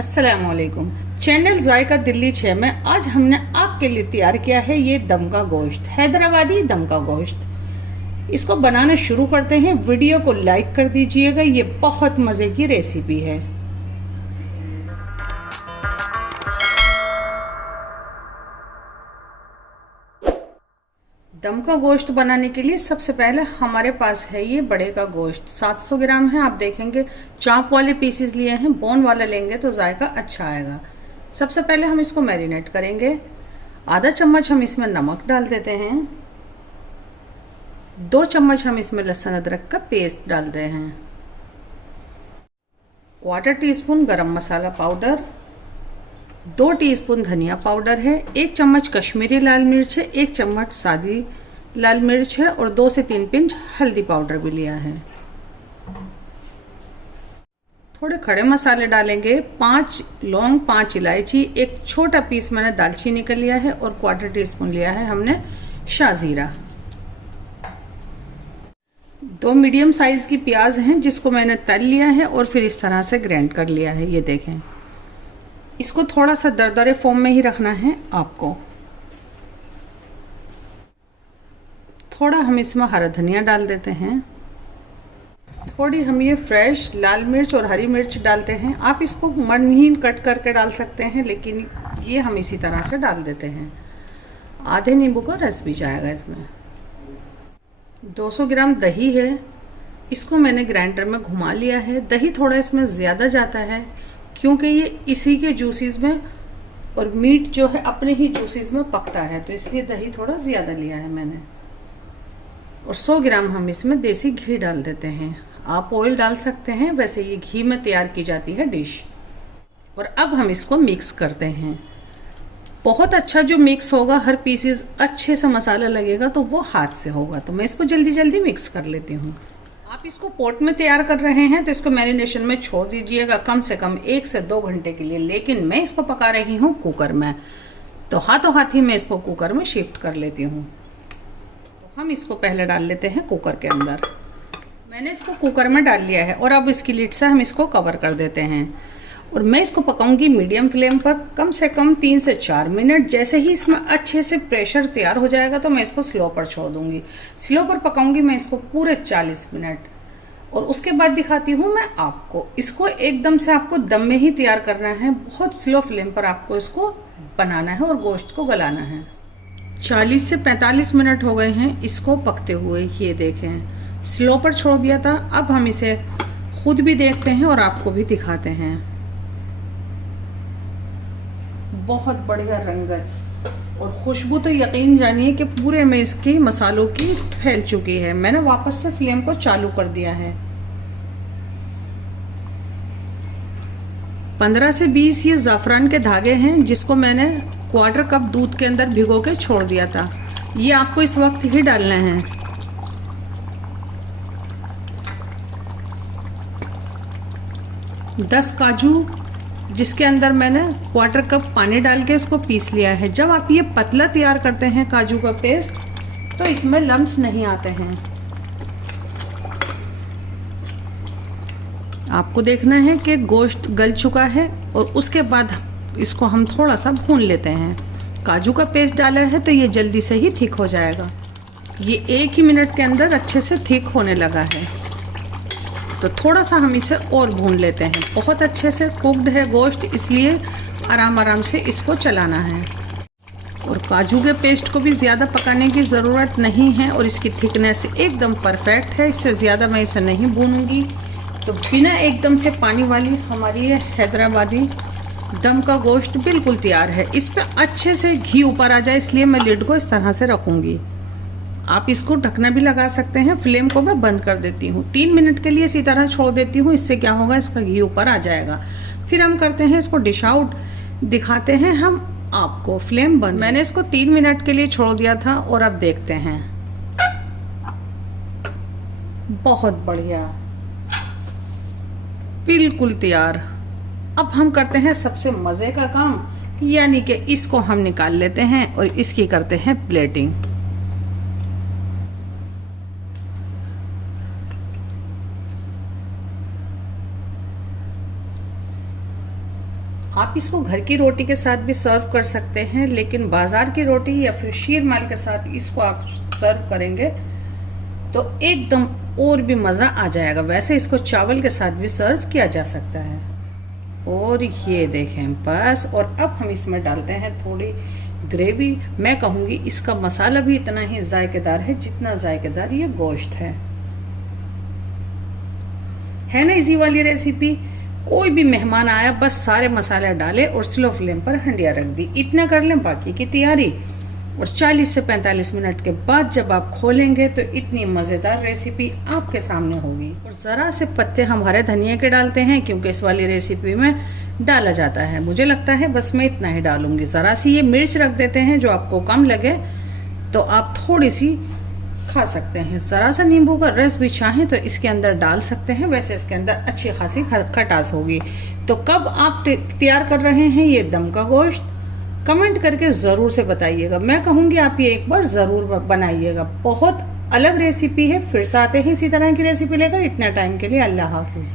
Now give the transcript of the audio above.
अस्सलामुअलैकुम। चैनल जायका दिल्ली 6 में आज हमने आपके लिए तैयार किया है ये दम का गोश्त, हैदराबादी दम का गोश्त। इसको बनाना शुरू करते हैं। वीडियो को लाइक कर दीजिएगा, ये बहुत मज़े की रेसिपी है। दम का गोश्त बनाने के लिए सबसे पहले हमारे पास है ये बड़े का गोश्त 700 ग्राम है। आप देखेंगे चाप वाले पीसेस लिए हैं, बोन वाला लेंगे तो जायका अच्छा आएगा। सबसे पहले हम इसको मैरिनेट करेंगे। आधा चम्मच हम इसमें नमक डाल देते हैं। 2 चम्मच हम इसमें लहसुन अदरक का पेस्ट डालते हैं। 1/4 टीस्पून गरम मसाला पाउडर, 2 टीस्पून धनिया पाउडर है, 1 चम्मच कश्मीरी लाल मिर्च है, 1 चम्मच सादी लाल मिर्च है और 2 से 3 पिंच हल्दी पाउडर भी लिया है। थोड़े खड़े मसाले डालेंगे, 5 लौंग, 5 इलायची, 1 छोटा पीस मैंने दालचीनी का लिया है और 1/4 टीस्पून लिया है हमने शाजीरा। 2 मीडियम साइज की प्याज हैं जिसको मैंने तल लिया है और फिर इस तरह से ग्राइंड कर लिया है। ये देखें, इसको थोड़ा सा दरदरे फॉर्म में ही रखना है आपको। थोड़ा हम इसमें हरा धनिया डाल देते हैं। थोड़ी हम ये फ्रेश लाल मिर्च और हरी मिर्च डालते हैं। आप इसको महीन कट करके डाल सकते हैं, लेकिन ये हम इसी तरह से डाल देते हैं। आधे नींबू का रस भी जाएगा इसमें। 200 ग्राम दही है, इसको मैंने ग्राइंडर में घुमा लिया है। दही थोड़ा इसमें ज़्यादा जाता है क्योंकि ये इसी के जूसेस में और मीट जो है अपने ही जूसेस में पकता है, तो इसलिए दही थोड़ा ज़्यादा लिया है मैंने। और 100 ग्राम हम इसमें देसी घी डाल देते हैं। आप ऑयल डाल सकते हैं, वैसे ये घी में तैयार की जाती है डिश। और अब हम इसको मिक्स करते हैं। बहुत अच्छा जो मिक्स होगा, हर पीसेस अच्छे से मसाला लगेगा तो वो हाथ से होगा। तो मैं इसको जल्दी जल्दी मिक्स कर लेती हूँ। आप इसको पॉट में तैयार कर रहे हैं तो इसको मैरिनेशन में छोड़ दीजिएगा कम से कम 1 से 2 घंटे के लिए, लेकिन मैं इसको पका रही हूँ कुकर में, तो हाथों हाथ ही मैं इसको कुकर में शिफ्ट कर लेती हूँ। तो हम इसको पहले डाल लेते हैं कुकर के अंदर। मैंने इसको कुकर में डाल लिया है और अब इसकी लिड से हम इसको कवर कर देते हैं और मैं इसको पकाऊंगी मीडियम फ्लेम पर कम से कम 3 से 4 मिनट। जैसे ही इसमें अच्छे से प्रेशर तैयार हो जाएगा तो मैं इसको स्लो पर छोड़ दूंगी। स्लो पर पकाऊंगी मैं इसको पूरे 40 मिनट और उसके बाद दिखाती हूँ मैं आपको। इसको एकदम से आपको दम में ही तैयार करना है, बहुत स्लो फ्लेम पर आपको इसको बनाना है और गोश्त को गलाना है। 40 से 45 मिनट हो गए हैं इसको पकते हुए। ये देखें, स्लो पर छोड़ दिया था। अब हम इसे खुद भी देखते हैं और आपको भी दिखाते हैं। बहुत बढ़िया रंगत और खुशबू तो यकीन जानिए कि पूरे में इसकी मसालों की फैल चुकी है। मैंने वापस से फ्लेम को चालू कर दिया है। 15 से 20 ये ज़ाफ़रान के धागे हैं जिसको मैंने 1/4 कप दूध के अंदर भिगो के छोड़ दिया था। ये आपको इस वक्त ही डालना है। दस काजू जिसके अंदर मैंने 1/4 कप पानी डाल के इसको पीस लिया है। जब आप ये पतला तैयार करते हैं काजू का पेस्ट तो इसमें लम्स नहीं आते हैं। आपको देखना है कि गोश्त गल चुका है और उसके बाद इसको हम थोड़ा सा भून लेते हैं। काजू का पेस्ट डाला है तो ये जल्दी से ही थिक हो जाएगा। ये 1 ही मिनट के अंदर अच्छे से थिक होने लगा है, तो थोड़ा सा हम इसे और भून लेते हैं। बहुत अच्छे से कुक्ड है गोश्त, इसलिए आराम आराम से इसको चलाना है। और काजू के पेस्ट को भी ज़्यादा पकाने की ज़रूरत नहीं है और इसकी थिकनेस एकदम परफेक्ट है। इससे ज़्यादा मैं इसे नहीं भूनूंगी। तो बिना एकदम से पानी वाली हमारी ये हैदराबादी दम का गोश्त बिल्कुल तैयार है। इस पर अच्छे से घी ऊपर आ जाए, इसलिए मैं लिड को इस तरह से रखूँगी। आप इसको ढकना भी लगा सकते हैं। फ्लेम को मैं बंद कर देती हूँ, 3 मिनट के लिए इसी तरह छोड़ देती हूँ। इससे क्या होगा, इसका घी ऊपर आ जाएगा। फिर हम करते हैं इसको डिश आउट, दिखाते हैं हम आपको। फ्लेम बंद। मैंने इसको 3 मिनट के लिए छोड़ दिया था और अब देखते हैं। बहुत बढ़िया, बिल्कुल तैयार। अब हम करते हैं सबसे मज़े का काम, यानी कि इसको हम निकाल लेते हैं और इसकी करते हैं प्लेटिंग। आप इसको घर की रोटी के साथ भी सर्व कर सकते हैं, लेकिन बाजार की रोटी या फिर शीरमाल के साथ इसको आप सर्व करेंगे तो एकदम और भी मज़ा आ जाएगा। वैसे इसको चावल के साथ भी सर्व किया जा सकता है। और ये देखें बस। और अब हम इसमें डालते हैं थोड़ी ग्रेवी। मैं कहूँगी इसका मसाला भी इतना ही जायकेदार है जितना जायकेदार ये गोश्त है ना इजी वाली रेसिपी। कोई भी मेहमान आया बस सारे मसाले डाले और स्लो फ्लेम पर हंडिया रख दी, इतना कर लें बाकी की तैयारी। और 40 से 45 मिनट के बाद जब आप खोलेंगे तो इतनी मज़ेदार रेसिपी आपके सामने होगी। और ज़रा से पत्ते हम हरे धनिया के डालते हैं क्योंकि इस वाली रेसिपी में डाला जाता है। मुझे लगता है बस मैं इतना ही डालूंगी। ज़रा सी ये मिर्च रख देते हैं, जो आपको कम लगे तो आप थोड़ी सी खा सकते हैं। ज़रा सा नींबू का रस भी चाहें तो इसके अंदर डाल सकते हैं। वैसे इसके अंदर अच्छी खासी खटास होगी। तो कब आप तैयार कर रहे हैं ये दम का गोश्त, कमेंट करके ज़रूर से बताइएगा। मैं कहूँगी आप ये एक बार ज़रूर बनाइएगा। बहुत अलग रेसिपी है। फिर से आते हैं इसी तरह की रेसिपी लेकर। इतना टाइम के लिए अल्लाह हाफिज़।